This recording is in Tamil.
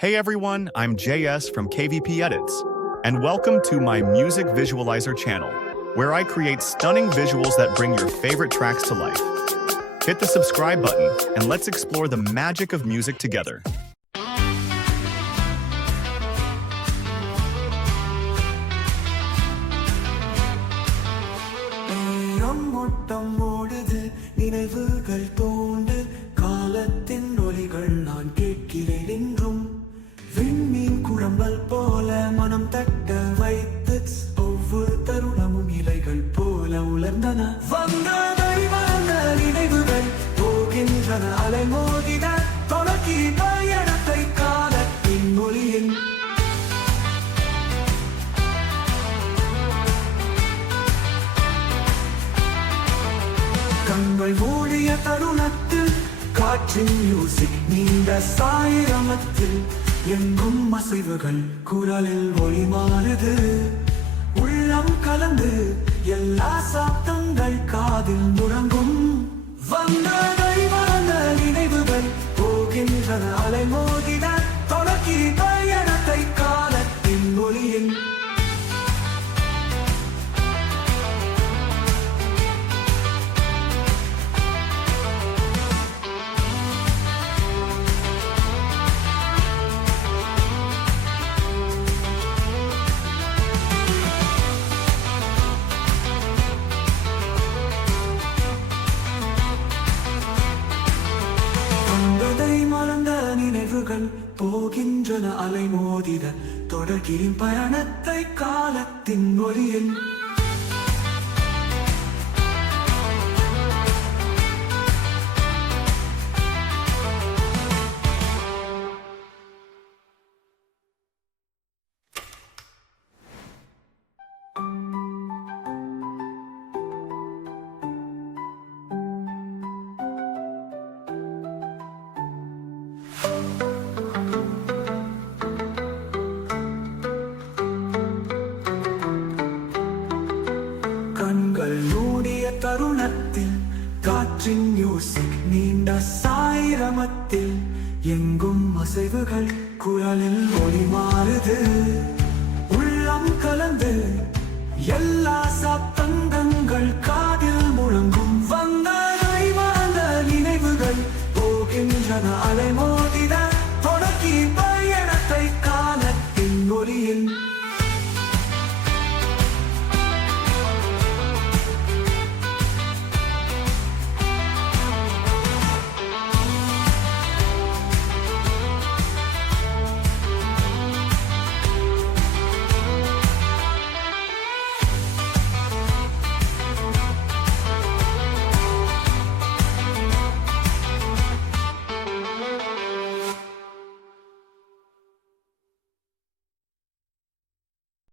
Hey everyone, I'm JS from KVP Edits, and welcome to my Music Visualizer channel, where I create stunning visuals that bring your favorite tracks to life. Hit the subscribe button, and let's explore the magic of music together. நினைவுகள் தோண்டு காலத்தின் ஒலிகள் நான் கேட்கிறேன் என்றும் விண்மீன் குழம்பல் போல மனம் தட்ட வைத்து ஒவ்வொரு தருணமும் இலைகள் போல உலர்ந்தன வந்ததை மறந்த நினைவுகள் போகின்றன அலைமோதின தொடக்கி பயணத்தை காலத்தின் ஒளியின் கண்கள் மூடிய தருணத்தில் காற்றின் மியூசிக் நீண்ட சாயிரமத்தில் எங்கும் அசைவுகள் குரலில் ஒளி மாறுது உள்ளம் கலந்து எல்லா சத்தங்கள் காதில் முழங்கும் வந்ததை மறந்த நினைவுகள் போகின்றன அலைமோதின தொடக்கி பயணத்தை காலத்தின் ஒளியின் நினைவுகள் போகின்றன அலைமோதின தொடர்கின் பயணத்தை காலத்தின் ஒளியின் கண்கள் மூடிய தருணத்தில் காற்றின் மியூசிக் நீண்ட சாயிரமத்தில் எங்கும் அசைவுகள் குரலில் ஒளி மாறுது உள்ளம் கலந்து எல்லா சத்தங்கள்